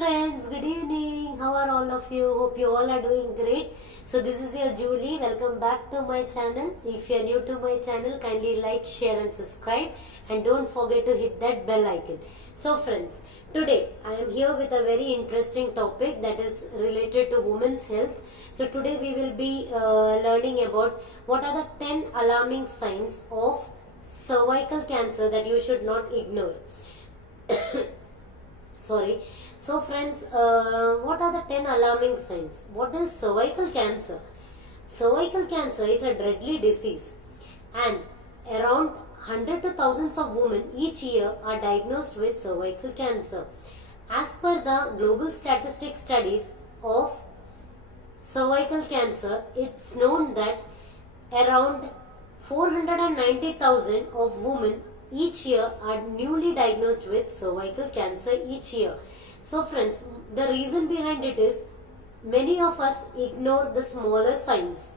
friends, good evening. How are all of you? Hope you all are doing great. So this is your Julie. Welcome back to my channel. If you are new to my channel, kindly like, share and subscribe, and don't forget to hit that bell icon. So friends, today I am here with a very interesting topic that is related to women's health. So today we will be learning about what are the 10 alarming signs of cervical cancer that you should not ignore. Sorry. So friends, what are the 10 alarming signs? What is cervical cancer? Cervical cancer is a deadly disease, and around 100 to thousands of women each year are diagnosed with cervical cancer. As per the global statistic studies of cervical cancer, it's known that around 490,000 of women each year are newly diagnosed with cervical cancer each year. So friends, the reason behind it is many of us ignore the smaller signs.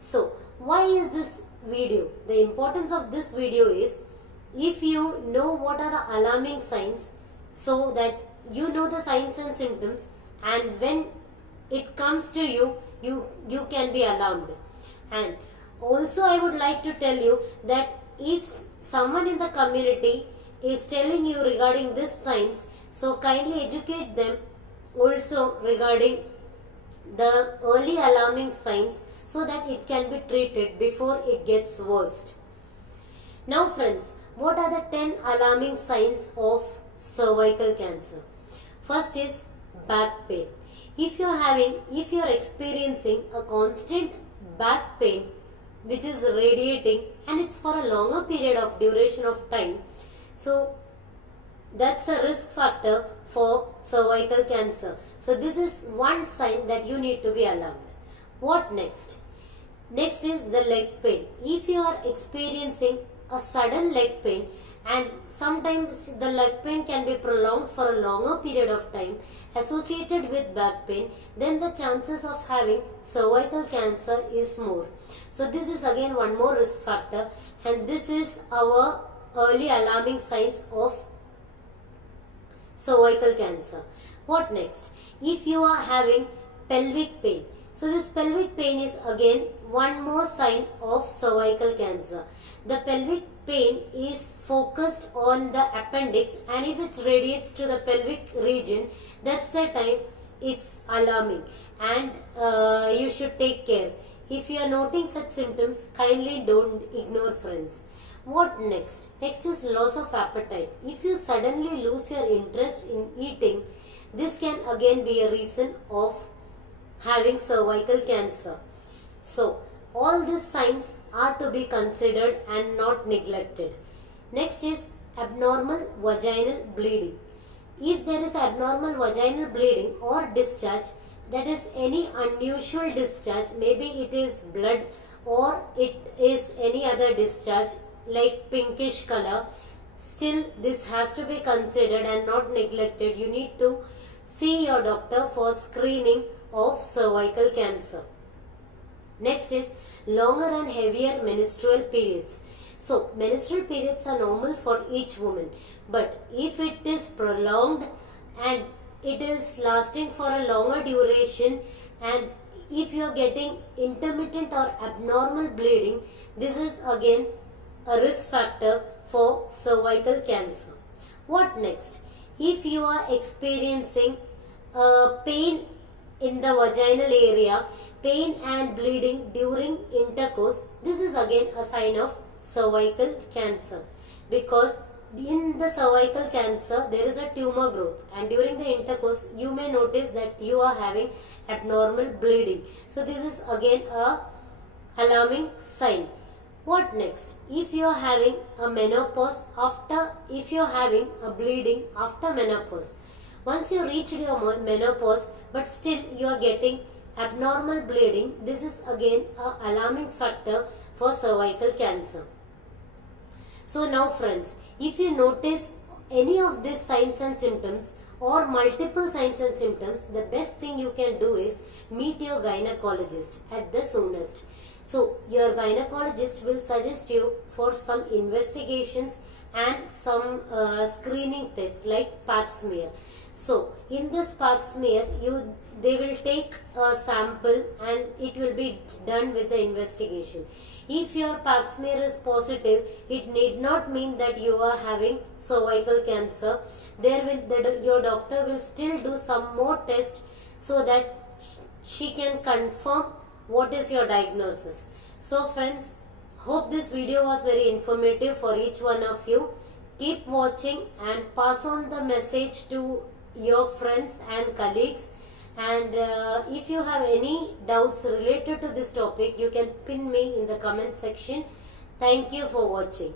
So why is this video? The importance of this video is, if you know what are the alarming signs, so that you know the signs and symptoms, and when it comes to you, you can be alarmed. And also I would like to tell you that if someone in the community is telling you regarding these signs, so kindly educate them also regarding the early alarming signs so that it can be treated before it gets worse. Now friends, what are the 10 alarming signs of cervical cancer? First is back pain. If you are experiencing a constant back pain which is radiating and it's for a longer period of duration of time, so that's a risk factor for cervical cancer. So this is one sign that you need to be alarmed. What next? Next is the leg pain. If you are experiencing a sudden leg pain, and sometimes the leg pain can be prolonged for a longer period of time associated with back pain, then the chances of having cervical cancer is more. So this is again one more risk factor, and this is our early alarming signs of cervical cancer. What next? If you are having pelvic pain, so this pelvic pain is again one more sign of cervical cancer. The pelvic pain is focused on the appendix, and if it radiates to the pelvic region, that's the time it's alarming, and you should take care. If you are noting such symptoms, kindly don't ignore, friends. What next? Next is loss of appetite. If you suddenly lose your interest in eating, this can again be a reason of having cervical cancer. So all these signs are to be considered and not neglected. Next is abnormal vaginal bleeding. If there is abnormal vaginal bleeding or discharge, that is any unusual discharge, maybe it is blood or it is any other discharge like pinkish color, still this has to be considered and not neglected. You need to see your doctor for screening of cervical cancer. Next is longer and heavier menstrual periods. So menstrual periods are normal for each woman, but if it is prolonged and it is lasting for a longer duration, and if you are getting intermittent or abnormal bleeding, this is again a risk factor for cervical cancer. What next? If you are experiencing pain in the vaginal area, pain and bleeding during intercourse, this is again a sign of cervical cancer, because in the cervical cancer there is a tumor growth, and during the intercourse you may notice that you are having abnormal bleeding. So this is again a alarming sign. What next? If you are having a menopause if you are having a bleeding after menopause, once you reach your menopause but still you are getting abnormal bleeding, this is again a alarming factor for cervical cancer. So now friends, if you notice any of these signs and symptoms or multiple signs and symptoms, the best thing you can do is meet your gynecologist at the soonest. So your gynecologist will suggest you for some investigations and some screening test like pap smear. So in this pap smear, they will take a sample and it will be done with the investigation. If your pap smear is positive, it need not mean that you are having cervical cancer. Your doctor will still do some more tests so that she can confirm what is your diagnosis. So friends, hope this video was very informative for each one of you. Keep watching and pass on the message to your friends and colleagues. And if you have any doubts related to this topic, you can pin me in the comment section. Thank you for watching.